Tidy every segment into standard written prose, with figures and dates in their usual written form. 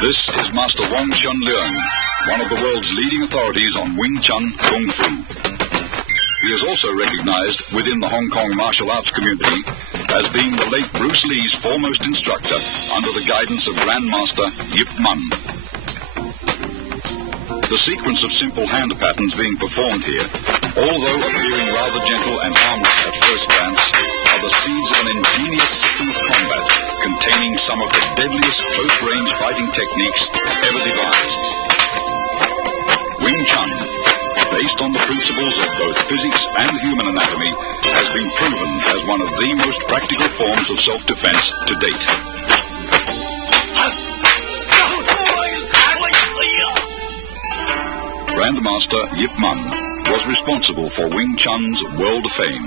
This is Master Wing Chun, one of the world's leading authorities on Wing Chun Kung Fu. He is also recognized within the Hong Kong martial arts community as being the late Bruce Lee's foremost instructor under the guidance of Grandmaster Yip Man. The sequence of simple hand patterns being performed here, although appearing rather gentle and harmless at first glance, are the seeds of an ingenious system of combat containing some of the deadliest close-range fighting techniques ever devised. Wing Chun, based on the principles of both physics and human anatomy, has been proven as one of the most practical forms of self-defense to date. Grandmaster Yip Man was responsible for Wing Chun's world fame.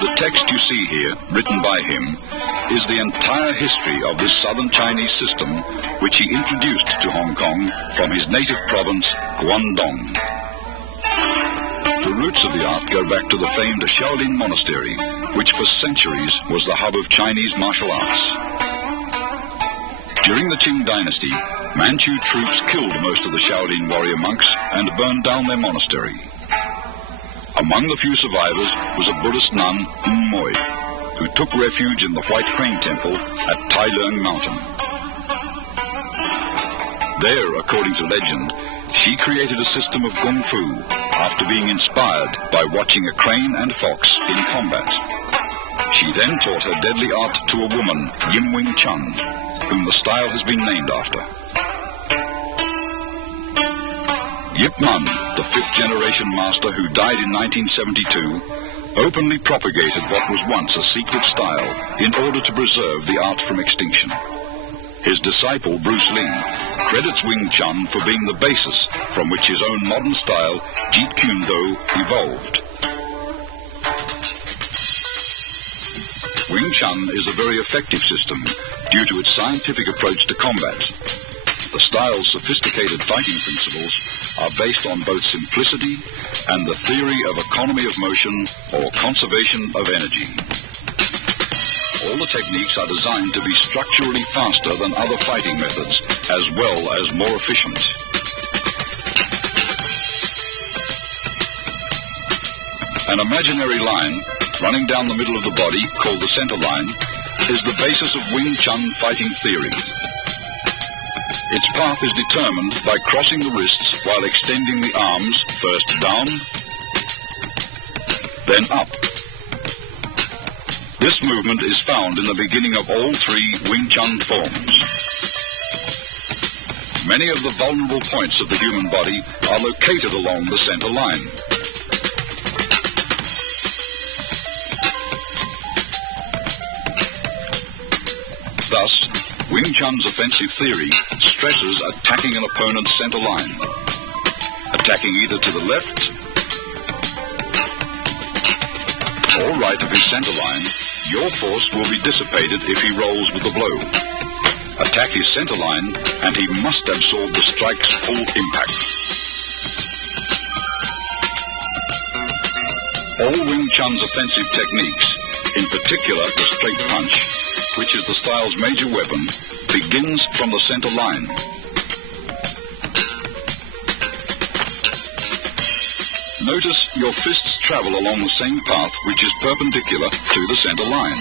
The text you see here, written by him, is the entire history of this southern Chinese system, which he introduced to Hong Kong from his native province, Guangdong. The roots of the art go back to the famed Shaolin Monastery, which for centuries was the hub of Chinese martial arts. During the Qing dynasty, Manchu troops killed most of the Shaolin warrior monks and burned down their monastery. Among the few survivors was a Buddhist nun, Moi, who took refuge in the White Crane Temple at Tai Leung Mountain. There, according to legend, she created a system of Kung Fu after being inspired by watching a crane and fox in combat. She then taught her deadly art to a woman, Wing Chun, whom the style has been named after. Yip Man, the fifth-generation master who died in 1972, openly propagated what was once a secret style in order to preserve the art from extinction. His disciple, Bruce Lee, credits Wing Chun for being the basis from which his own modern style, Jeet Kune Do, evolved. Wing Chun is a very effective system due to its scientific approach to combat. The style's sophisticated fighting principles are based on both simplicity and the theory of economy of motion or conservation of energy. All the techniques are designed to be structurally faster than other fighting methods, as well as more efficient. An imaginary line running down the middle of the body, called the centerline, is the basis of Wing Chun fighting theory. Its path is determined by crossing the wrists while extending the arms first down, then up. This movement is found in the beginning of all three Wing Chun forms. Many of the vulnerable points of the human body are located along the center line. Thus, Wing Chun's offensive theory stresses attacking an opponent's center line, attacking either to the left or right of his center line. Your force will be dissipated if he rolls with the blow. Attack his center line, and he must absorb the strike's full impact. All Wing Chun's offensive techniques, in particular the straight punch, which is the style's major weapon, begins from the center line. Notice your fists travel along the same path which is perpendicular to the center line.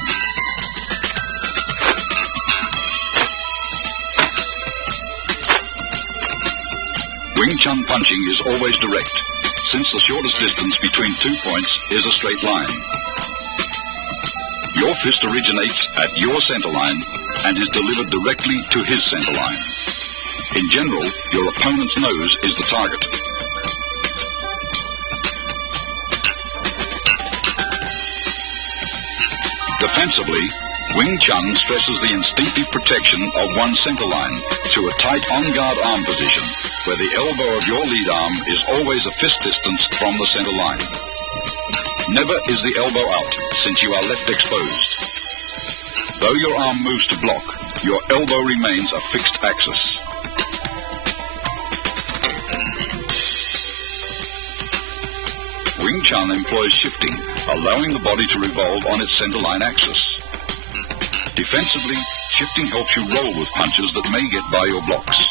Wing Chun punching is always direct, since the shortest distance between 2 points is a straight line. Your fist originates at your center line and is delivered directly to his center line. In general, your opponent's nose is the target. Defensively, Wing Chun stresses the instinctive protection of one's centerline to a tight on-guard arm position, where the elbow of your lead arm is always a fist distance from the centerline. Never is the elbow out, since you are left exposed. Though your arm moves to block, your elbow remains a fixed axis. Wing Chun employs shifting, allowing the body to revolve on its centerline axis. Defensively, shifting helps you roll with punches that may get by your blocks.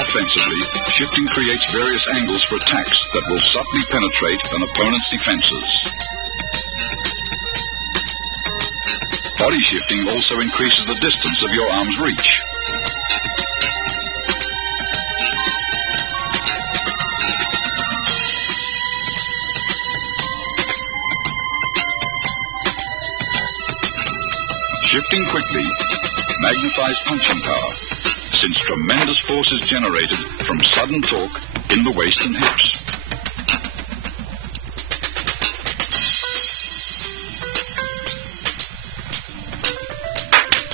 Offensively, shifting creates various angles for attacks that will subtly penetrate an opponent's defenses. Body shifting also increases the distance of your arm's reach. Shifting quickly magnifies punching power, since tremendous force is generated from sudden torque in the waist and hips.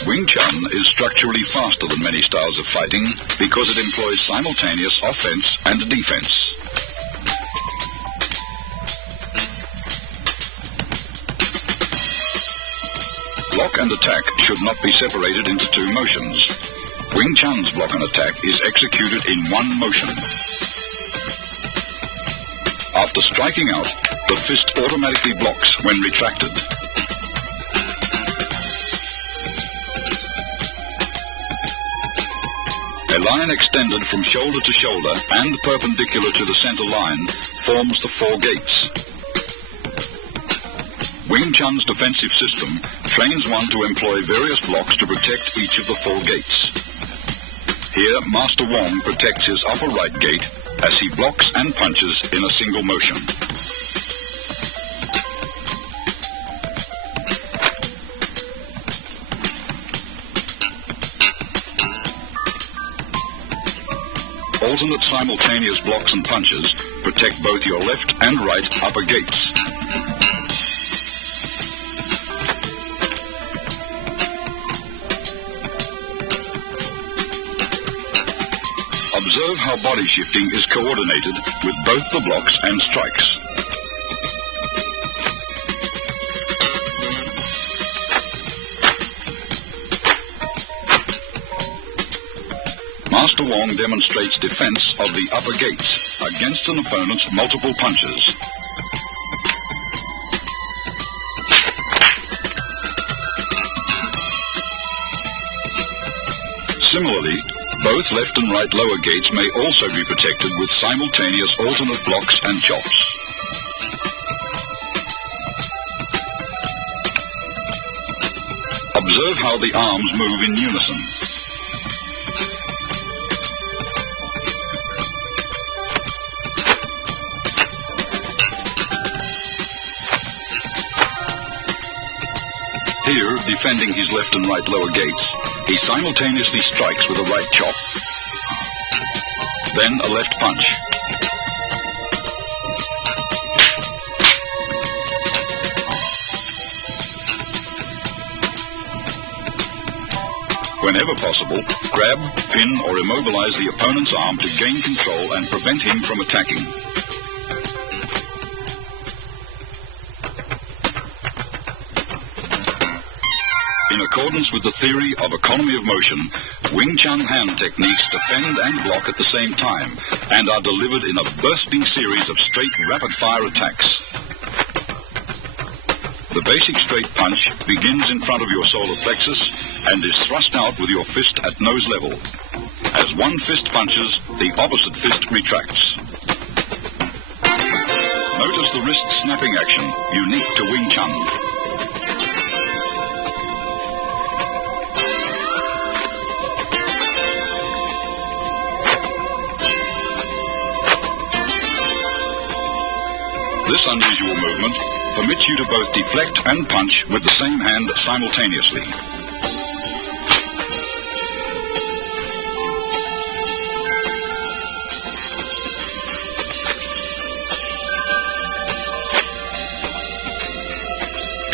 Wing Chun is structurally faster than many styles of fighting because it employs simultaneous offense and defense. Block and attack should not be separated into two motions. Wing Chun's block and attack is executed in one motion. After striking out, the fist automatically blocks when retracted. A line extended from shoulder to shoulder and perpendicular to the center line forms the four gates. Wing Chun's defensive system trains one to employ various blocks to protect each of the four gates. Here, Master Wong protects his upper right gate as he blocks and punches in a single motion. Alternate simultaneous blocks and punches protect both your left and right upper gates. Observe how body shifting is coordinated with both the blocks and strikes. Master Wong demonstrates defense of the upper gates against an opponent's multiple punches. Similarly, both left and right lower gates may also be protected with simultaneous alternate blocks and chops. Observe how the arms move in unison. Here, defending his left and right lower gates, he simultaneously strikes with a right chop, then a left punch. Whenever possible, grab, pin, or immobilize the opponent's arm to gain control and prevent him from attacking. In accordance with the theory of economy of motion, Wing Chun hand techniques defend and block at the same time and are delivered in a bursting series of straight rapid-fire attacks. The basic straight punch begins in front of your solar plexus and is thrust out with your fist at nose level. As one fist punches, the opposite fist retracts. Notice the wrist snapping action, unique to Wing Chun. This unusual movement permits you to both deflect and punch with the same hand simultaneously.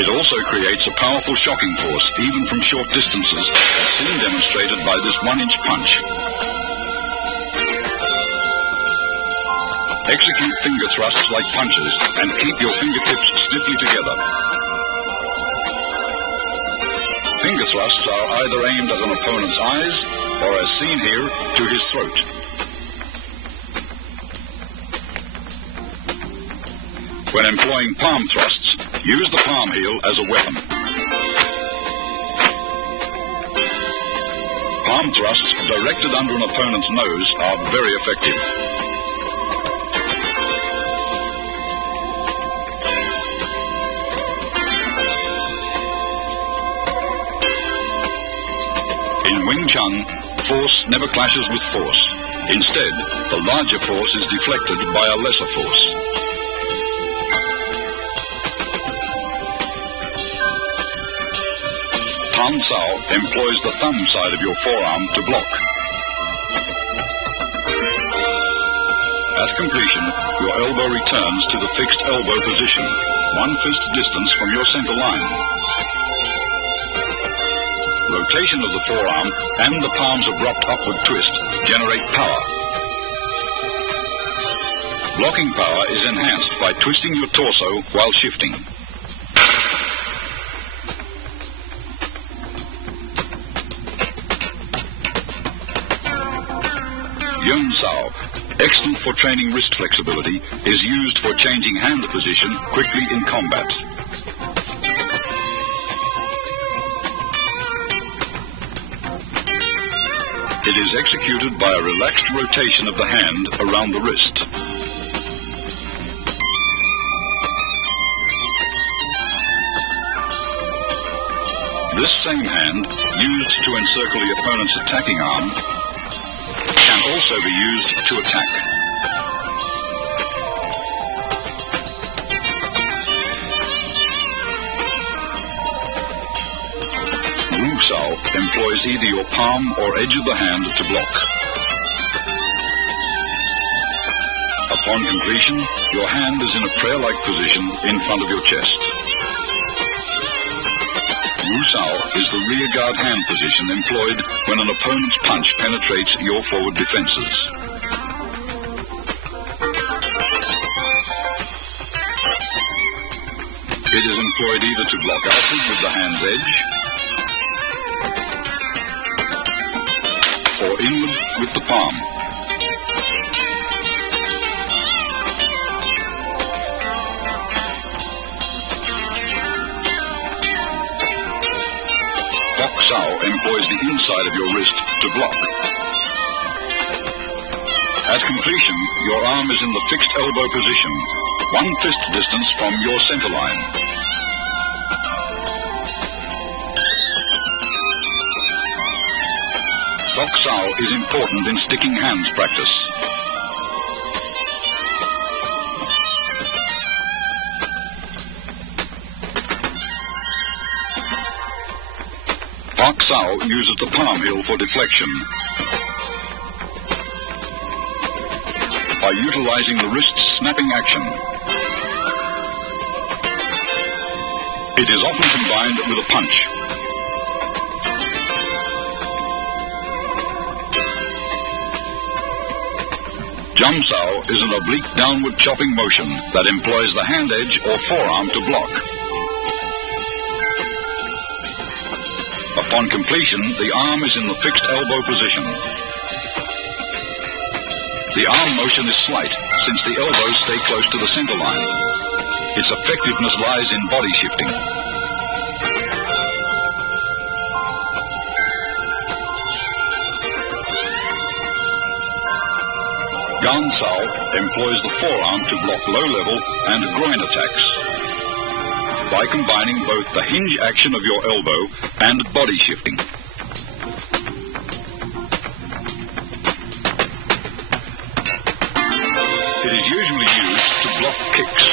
It also creates a powerful shocking force, even from short distances, as seen demonstrated by this 1-inch punch. Execute finger thrusts like punches and keep your fingertips stiffly together. Finger thrusts are either aimed at an opponent's eyes or, as seen here, to his throat. When employing palm thrusts, use the palm heel as a weapon. Palm thrusts directed under an opponent's nose are very effective. In Wing Chun, force never clashes with force. Instead, the larger force is deflected by a lesser force. Tan Sao employs the thumb side of your forearm to block. At completion, your elbow returns to the fixed elbow position, 1 fist distance from your center line. Rotation of the forearm and the palm's abrupt upward twist generate power. Blocking power is enhanced by twisting your torso while shifting. Yun Sao, excellent for training wrist flexibility, is used for changing hand position quickly in combat. It is executed by a relaxed rotation of the hand around the wrist. This same hand, used to encircle the opponent's attacking arm, can also be used to attack. Wu Sao employs either your palm or edge of the hand to block. Upon completion, your hand is in a prayer-like position in front of your chest. Wu Sao is the rear guard hand position employed when an opponent's punch penetrates your forward defenses. It is employed either to block outward with the hand's edge or inward with the palm. Bok Sao employs the inside of your wrist to block. At completion, your arm is in the fixed elbow position, 1 fist distance from your center line. Bok Sao is important in sticking hands practice. Bok Sao uses the palm heel for deflection. By utilizing the wrist's snapping action, it is often combined with a punch. Jum Sao is an oblique downward chopping motion that employs the hand edge or forearm to block. Upon completion, the arm is in the fixed elbow position. The arm motion is slight, since the elbows stay close to the center line. Its effectiveness lies in body shifting. Gan Sao employs the forearm to block low-level and groin attacks by combining both the hinge action of your elbow and body shifting. It is usually used to block kicks.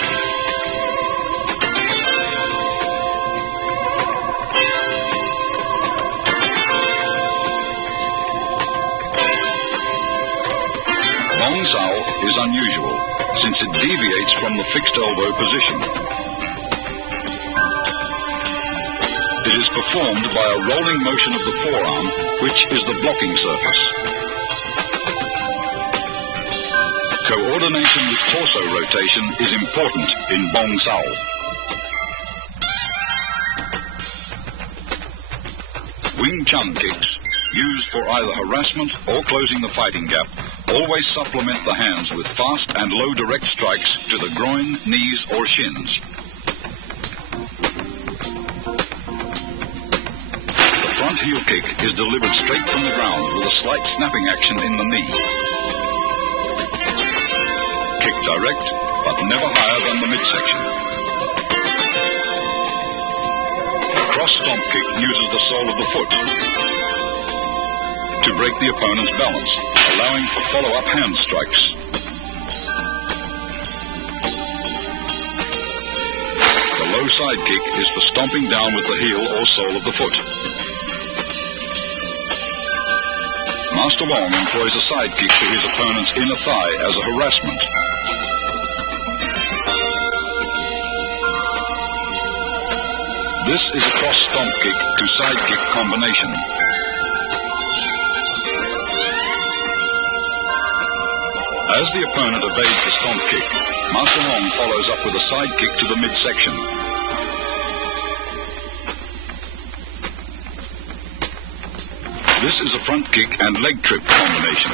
Bong Sao is unusual, since it deviates from the fixed elbow position. It is performed by a rolling motion of the forearm, which is the blocking surface. Coordination with torso rotation is important in Bong Sao. Wing Chun kicks, used for either harassment or closing the fighting gap, always supplement the hands with fast and low direct strikes to the groin, knees or shins. The front heel kick is delivered straight from the ground with a slight snapping action in the knee. Kick direct, but never higher than the midsection. A cross stomp kick uses the sole of the foot to break the opponent's balance, allowing for follow-up hand strikes. The low side kick is for stomping down with the heel or sole of the foot. Master Wong employs a side kick to his opponent's inner thigh as a harassment. This is a cross stomp kick to side kick combination. As the opponent evades the stomp kick, Master Wong follows up with a side kick to the midsection. This is a front kick and leg trip combination.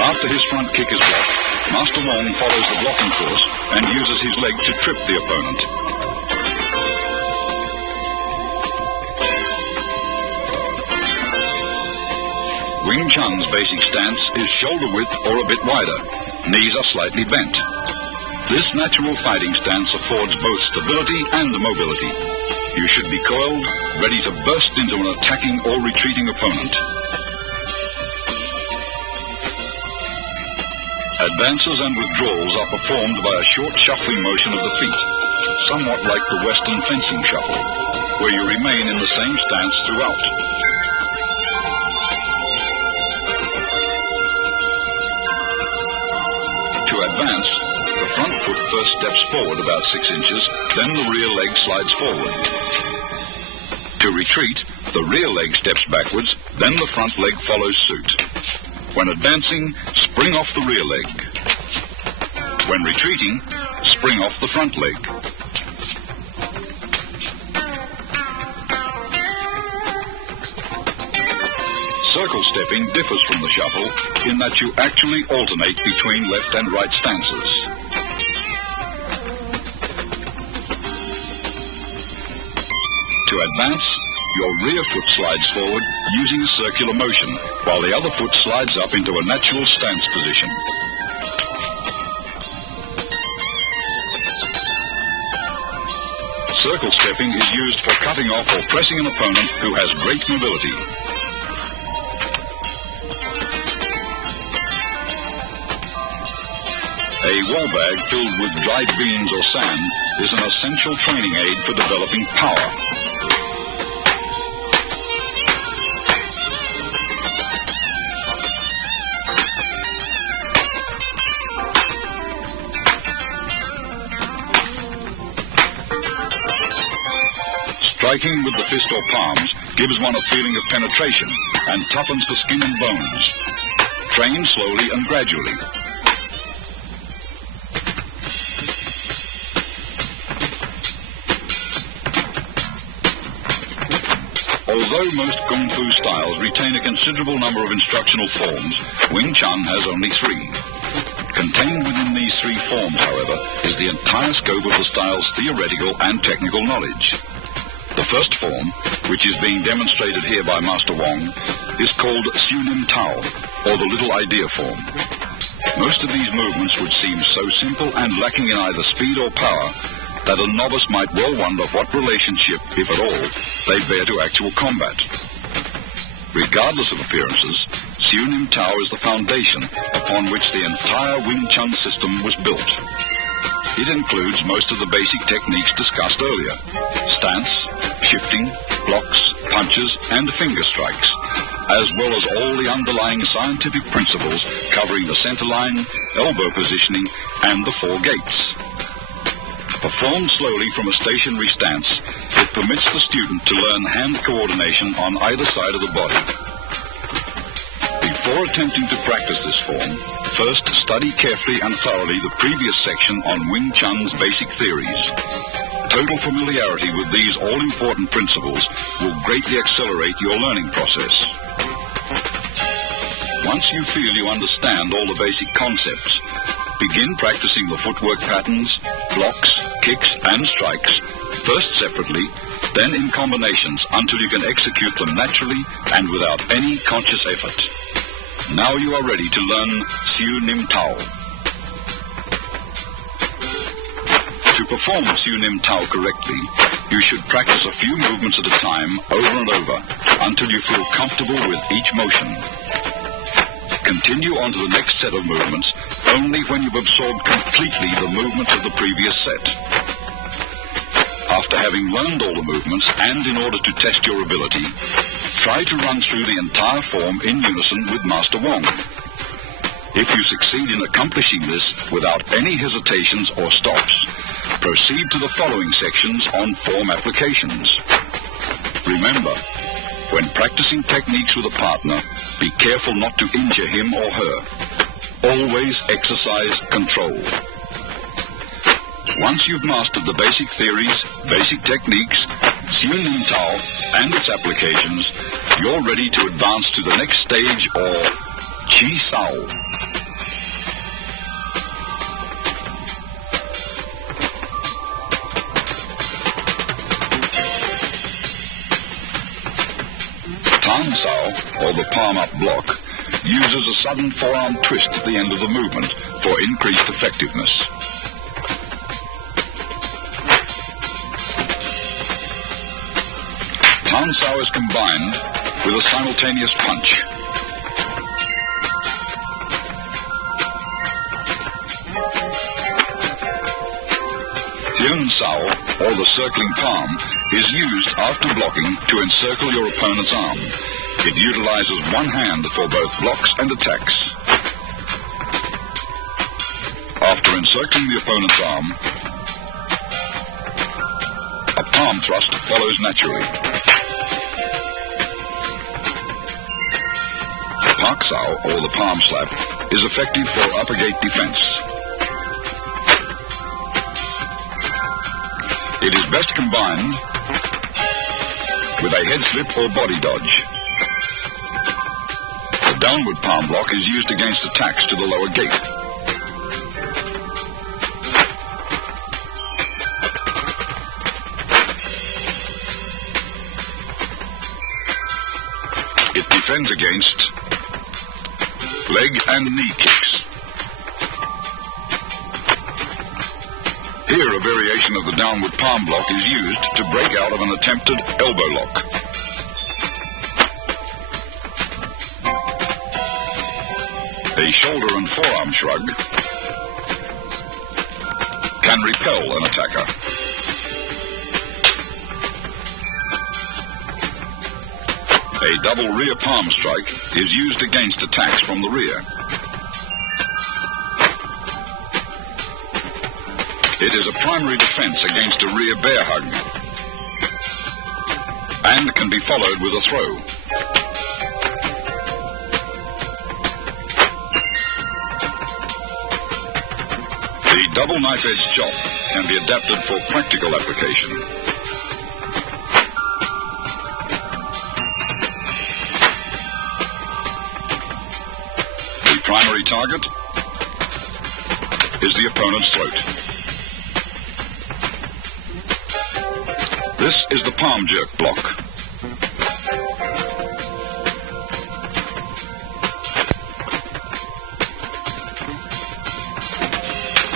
After his front kick is blocked, Master Wong follows the blocking force and uses his leg to trip the opponent. Wing Chun's basic stance is shoulder width or a bit wider. Knees are slightly bent. This natural fighting stance affords both stability and mobility. You should be coiled, ready to burst into an attacking or retreating opponent. Advances and withdrawals are performed by a short shuffling motion of the feet, somewhat like the Western fencing shuffle, where you remain in the same stance throughout. To advance, the front foot first steps forward about 6 inches, then the rear leg slides forward. To retreat, the rear leg steps backwards, then the front leg follows suit. When advancing, spring off the rear leg. When retreating, spring off the front leg. Circle stepping differs from the shuffle in that you actually alternate between left and right stances. To advance, your rear foot slides forward using a circular motion, while the other foot slides up into a natural stance position. Circle stepping is used for cutting off or pressing an opponent who has great mobility. A wall bag filled with dried beans or sand is an essential training aid for developing power. Striking with the fist or palms gives one a feeling of penetration and toughens the skin and bones. Train slowly and gradually. Although most Kung Fu styles retain a considerable number of instructional forms, Wing Chun has only 3. Contained within these 3 forms, however, is the entire scope of the style's theoretical and technical knowledge. The first form, which is being demonstrated here by Master Wong, is called Siu Nim Tao, or the Little Idea form. Most of these movements would seem so simple and lacking in either speed or power that a novice might well wonder what relationship, if at all, they bear to actual combat. Regardless of appearances, Siu Nim Tao is the foundation upon which the entire Wing Chun system was built. It includes most of the basic techniques discussed earlier: stance, shifting, blocks, punches, and finger strikes, as well as all the underlying scientific principles covering the centerline, elbow positioning, and the 4 gates. Performed slowly from a stationary stance, it permits the student to learn hand coordination on either side of the body. Before attempting to practice this form, first study carefully and thoroughly the previous section on Wing Chun's basic theories. Total familiarity with these all-important principles will greatly accelerate your learning process. Once you feel you understand all the basic concepts, begin practicing the footwork patterns, blocks, kicks, and strikes, first separately, then in combinations until you can execute them naturally and without any conscious effort. Now you are ready to learn Siu Nim Tao. To perform Siu Nim Tao correctly, you should practice a few movements at a time over and over until you feel comfortable with each motion. Continue on to the next set of movements only when you've absorbed completely the movements of the previous set. After having learned all the movements and in order to test your ability, try to run through the entire form in unison with Master Wong. If you succeed in accomplishing this without any hesitations or stops, proceed to the following sections on form applications. Remember, when practicing techniques with a partner, be careful not to injure him or her. Always exercise control. Once you've mastered the basic theories, basic techniques, Siu Nim Tao, and its applications, you're ready to advance to the next stage, or Chi Sao. Tan Sao, or the palm-up block, uses a sudden forearm twist at the end of the movement for increased effectiveness. Tan Sao is combined with a simultaneous punch. Hyun Sao, or the circling palm, is used after blocking to encircle your opponent's arm. It utilizes one hand for both blocks and attacks. After encircling the opponent's arm, a palm thrust follows naturally. Pak Sao, or the palm slap, is effective for uppergate defense. It is best combined with a head slip or body dodge. The downward palm block is used against attacks to the lower gate. It defends against leg and knee kicks. Here, a variation of the downward palm block is used to break out of an attempted elbow lock. A shoulder and forearm shrug can repel an attacker. A double rear palm strike is used against attacks from the rear. It is a primary defense against a rear bear hug and can be followed with a throw. The double knife-edge chop can be adapted for practical application. The primary target is the opponent's throat. This is the palm jerk block.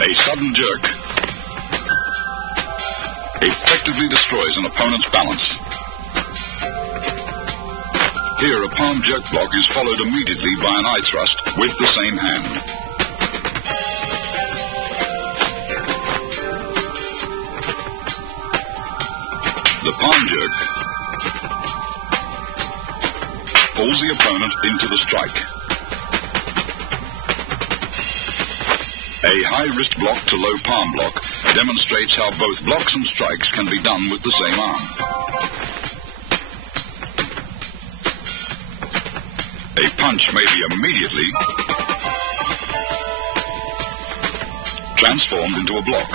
A sudden jerk effectively destroys an opponent's balance. Here, a palm jerk block is followed immediately by an eye thrust with the same hand. The palm jerk pulls the opponent into the strike. A high wrist block to low palm block demonstrates how both blocks and strikes can be done with the same arm. A punch may be immediately transformed into a block,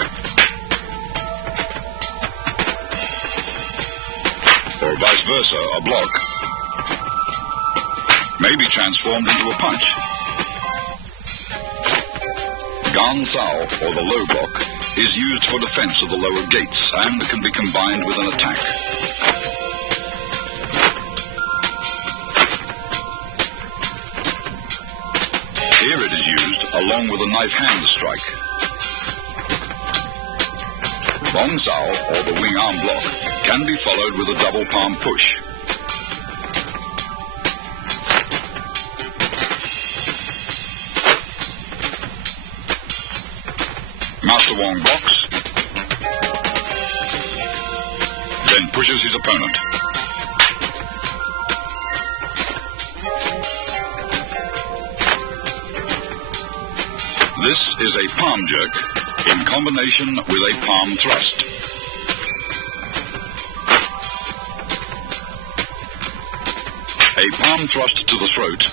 or vice versa, a block may be transformed into a punch. Gan Sao, or the low block, is used for defense of the lower gates and can be combined with an attack. Here it is used along with a knife hand strike. Bong Sao, or the wing arm block, can be followed with a double palm push. Master Wong blocks, then pushes his opponent. This is a palm jerk in combination with a palm thrust. A palm thrust to the throat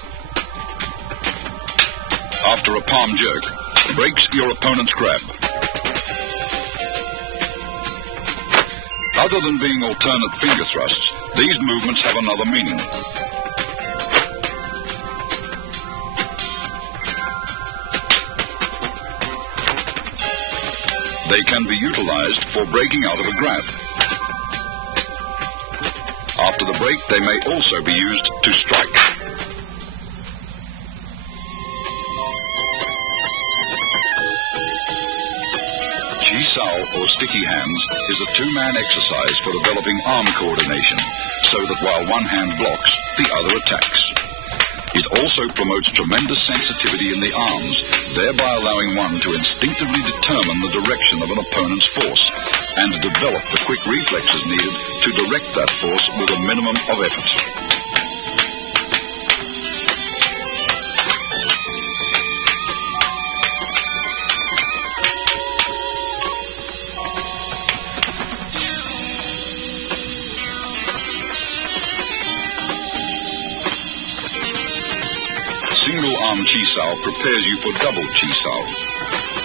after a palm jerk breaks your opponent's grab. Other than being alternate finger thrusts, these movements have another meaning. They can be utilized for breaking out of a grab. After the break, they may also be used to strike. Chi Sao, or sticky hands, is a two-man exercise for developing arm coordination, so that while one hand blocks, the other attacks. It also promotes tremendous sensitivity in the arms, thereby allowing one to instinctively determine the direction of an opponent's force and develop the quick reflexes needed to direct that force with a minimum of effort. Single arm Chi Sao prepares you for double Chi Sao.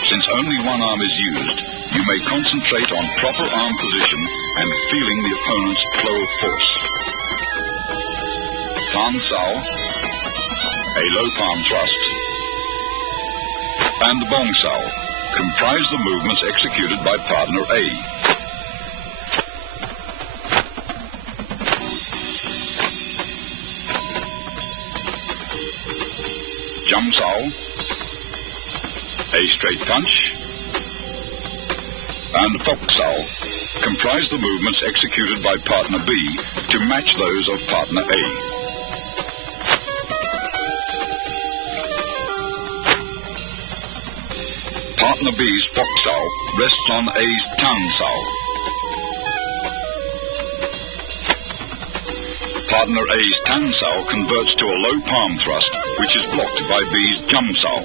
Since only one arm is used, you may concentrate on proper arm position and feeling the opponent's flow of force. Tan Sao, a low palm thrust, and Bong Sao comprise the movements executed by partner A. Jump Sao, a straight punch, and Fok Sao comprise the movements executed by partner B to match those of partner A. Partner B's Fok Sao rests on A's Tan Sao. Partner A's Tan Sao converts to a low palm thrust, which is blocked by B's Jum Sao.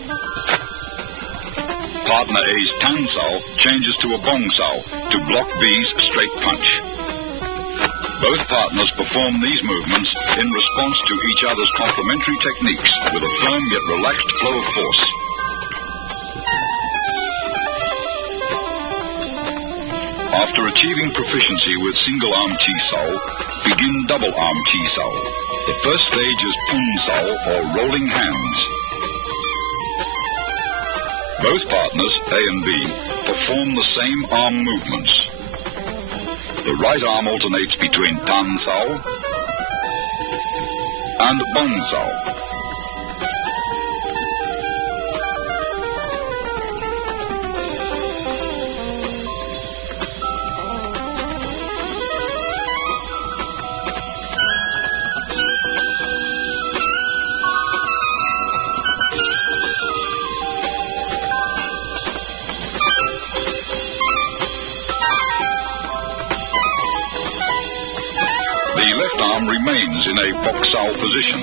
Partner A's Tan Sao changes to a Bong Sao to block B's straight punch. Both partners perform these movements in response to each other's complementary techniques with a firm yet relaxed flow of force. After achieving proficiency with single arm Chi Sao, begin double arm Chi Sao. The first stage is Pun Sao, or rolling hands. Both partners, A and B, perform the same arm movements. The right arm alternates between Tan Sao and Bong Sao. The left arm remains in a Fok Sao position,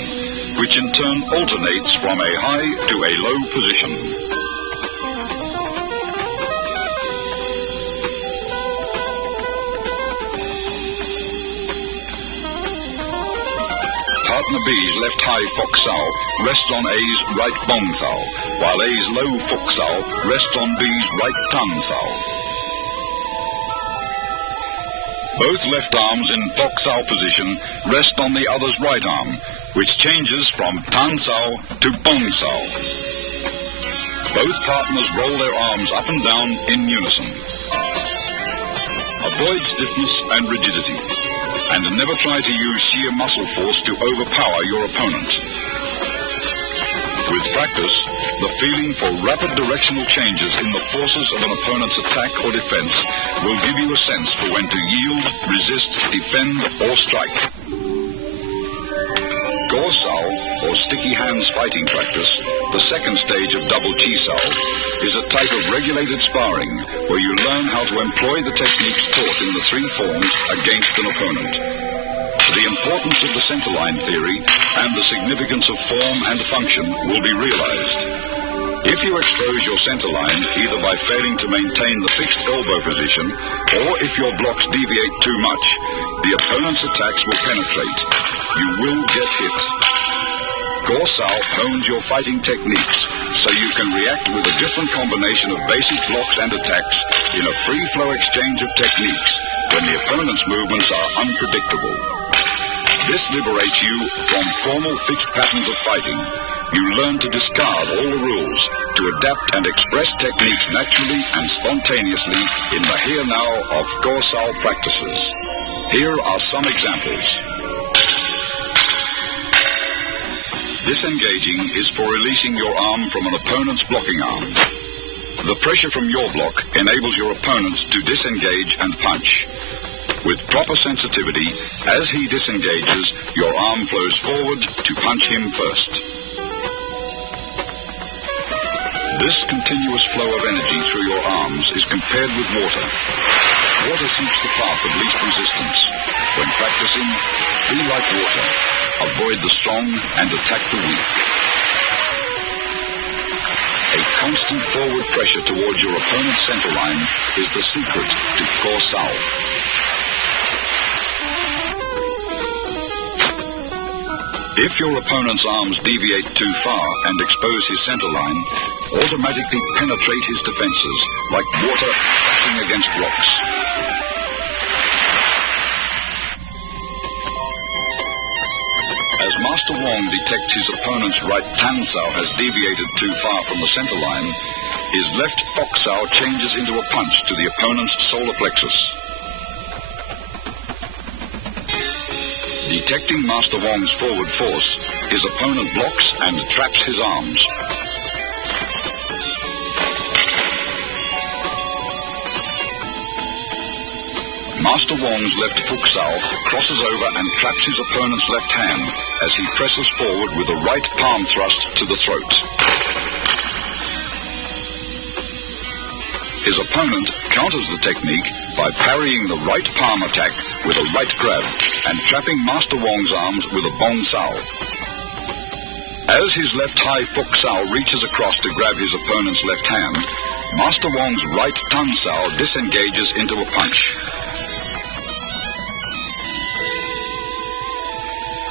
which in turn alternates from a high to a low position. partner B's left high fok sao rests on A's right bong sao, while A's low fok sao rests on B's right tan sao. Both left arms in fok sao position rest on the other's right arm, which changes from tan sao to bong sao. Both partners roll their arms up and down in unison. Avoid stiffness and rigidity, and never try to use sheer muscle force to overpower your opponent. With practice, the feeling for rapid directional changes in the forces of an opponent's attack or defense will give you a sense for when to yield, resist, defend, or strike. Gor sao, or sticky hands fighting practice, the second stage of double chi sao, is a type of regulated sparring where you learn how to employ the techniques taught in the three forms against an opponent. The importance of the centerline theory and the significance of form and function will be realized. If you expose your centerline either by failing to maintain the fixed elbow position or if your blocks deviate too much, the opponent's attacks will penetrate. You will get hit. Gor sao hones your fighting techniques so you can react with a different combination of basic blocks and attacks in a free-flow exchange of techniques when the opponent's movements are unpredictable. This liberates you from formal fixed patterns of fighting. You learn to discard all the rules, to adapt and express techniques naturally and spontaneously in the here-now of Gor sao practices. Here are some examples. Disengaging is for releasing your arm from an opponent's blocking arm. The pressure from your block enables your opponent to disengage and punch. With proper sensitivity, as he disengages, your arm flows forward to punch him first. This continuous flow of energy through your arms is compared with water. Water seeks the path of least resistance. When practicing, be like water. Avoid the strong and attack the weak. A constant forward pressure towards your opponent's centerline is the secret to Gor sao. If your opponent's arms deviate too far and expose his centerline, automatically penetrate his defenses like water crashing against rocks. As Master Wong detects his opponent's right tan sao has deviated too far from the centerline, his left fok sao changes into a punch to the opponent's solar plexus. Detecting Master Wong's forward force, his opponent blocks and traps his arms. Master Wong's left fok sao crosses over and traps his opponent's left hand as he presses forward with a right palm thrust to the throat. His opponent counters the technique by parrying the right palm attack with a right grab and trapping Master Wong's arms with a bong sao. As his left high fok sao reaches across to grab his opponent's left hand, Master Wong's right tan sao disengages into a punch.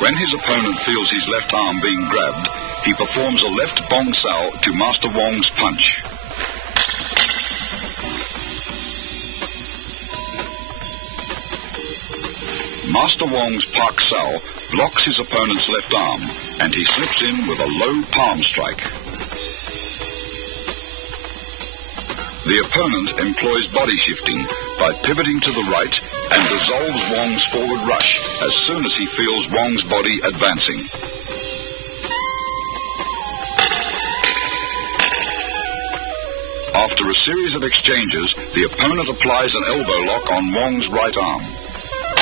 When his opponent feels his left arm being grabbed, he performs a left bong sao to Master Wong's punch. Master Wong's pak sao blocks his opponent's left arm, and he slips in with a low palm strike. The opponent employs body shifting by pivoting to the right and dissolves Wong's forward rush as soon as he feels Wong's body advancing. After a series of exchanges, the opponent applies an elbow lock on Wong's right arm.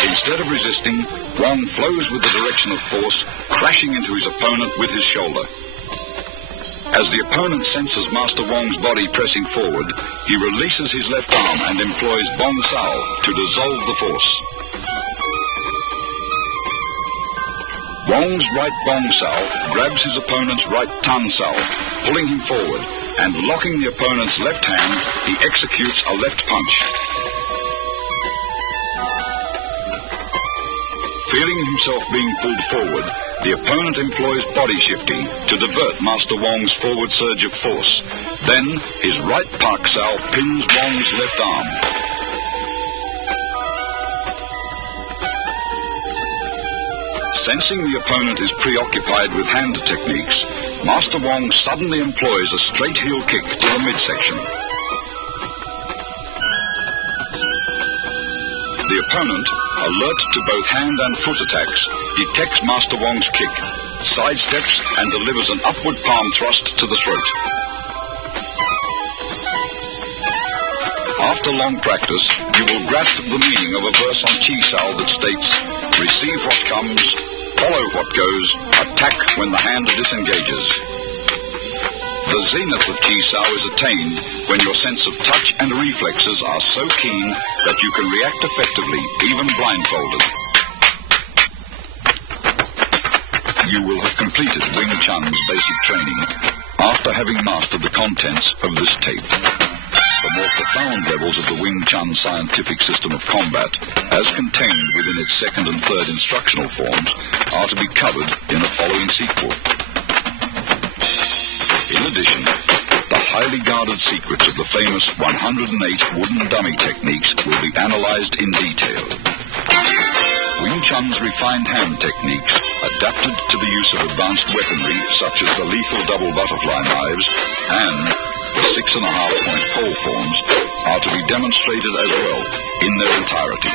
Instead of resisting, Wong flows with the direction of force, crashing into his opponent with his shoulder. As the opponent senses Master Wong's body pressing forward, he releases his left arm and employs bong sao to dissolve the force. Wong's right bong sao grabs his opponent's right tan sao, pulling him forward, and locking the opponent's left hand, he executes a left punch. Feeling himself being pulled forward, the opponent employs body shifting to divert Master Wong's forward surge of force. Then, his right Pak Sao pins Wong's left arm. Sensing the opponent is preoccupied with hand techniques, Master Wong suddenly employs a straight heel kick to the midsection. The opponent, alert to both hand and foot attacks, detects Master Wong's kick, sidesteps and delivers an upward palm thrust to the throat. After long practice, you will grasp the meaning of a verse on Chi Sao that states, "Receive what comes, follow what goes, attack when the hand disengages." The zenith of Chi Sao is attained when your sense of touch and reflexes are so keen that you can react effectively, even blindfolded. You will have completed Wing Chun's basic training after having mastered the contents of this tape. The more profound levels of the Wing Chun scientific system of combat, as contained within its second and third instructional forms, are to be covered in the following sequel. In addition, the highly guarded secrets of the famous 108 wooden dummy techniques will be analyzed in detail. Wing Chun's refined hand techniques, adapted to the use of advanced weaponry such as the lethal double butterfly knives and the 6.5-point pole forms, are to be demonstrated as well in their entirety.